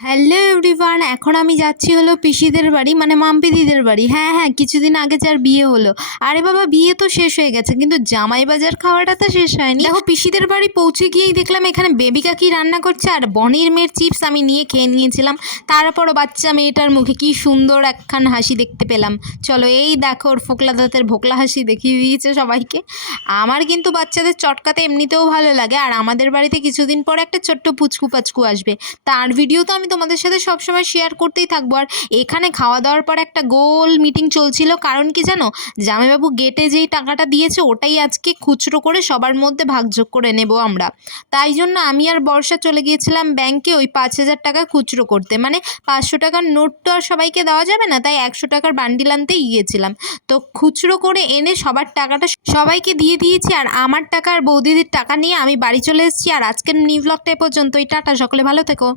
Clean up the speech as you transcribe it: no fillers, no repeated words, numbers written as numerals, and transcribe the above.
Hello everyone, এখন আমি যাচ্ছি হলো পিসিদের বাড়ি, মানে মাম্পি দিদের বাড়ি। হ্যাঁ হ্যাঁ, কিছুদিন আগে যার বিয়ে হলো। আরে বাবা, বিয়ে তো শেষ হয়ে গেছে, কিন্তু জামাই বাজার খাওয়াটা তো শেষ হয়নি। দেখো, পিসিদের বাড়ি পৌঁছে গিয়েই দেখলাম এখানে বেবিকা কি রান্না করছে, আর বনির মেয়ের চিপস আমি নিয়ে খেয়ে নিয়েছিলাম। তারপরও বাচ্চা মেয়েটার মুখে কি সুন্দর একখান হাসি দেখতে পেলাম। চলো, এই দেখো ওর ফোকলা দাঁতের ভোকলা হাসি দেখিয়ে দিয়েছে সবাইকে। আমার কিন্তু বাচ্চাদের চটকাতে এমনিতেও ভালো লাগে, আর আমাদের বাড়িতে কিছুদিন পর একটা ছোট্ট পুচকু পাচকু আসবে, তার ভিডিও তো আমি তোমাদের সাথে সবসময় শেয়ার করতেই থাকবো। আর এখানে খাওয়া দাওয়ার পর একটা গোল মিটিং চলছিল, কারণ কি জানো, জামাইবাবু গেটে যেই টাকাটা দিয়েছে ওটাই আজকে খুচরো করে সবার মধ্যে ভাগযোগ করে নেব আমরা। তাই জন্য আমি আর বর্ষা চলে গিয়েছিলাম ব্যাংকে ওই 5,000 টাকা খুচরো করতে। মানে 500 টাকার নোট তো আর সবাইকে দেওয়া যাবে না, তাই 100 টাকার বান্ডিল আনতেই গিয়েছিলাম। তো খুচরো করে এনে সবার টাকাটা সবাইকে দিয়ে দিয়েছি, আর আমার টাকা আর বৌদিদির টাকা নিয়ে আমি বাড়ি চলে এসেছি। আর আজকের নিউ ব্লগটা এ পর্যন্তই। টাটা, সকলে ভালো থেকো।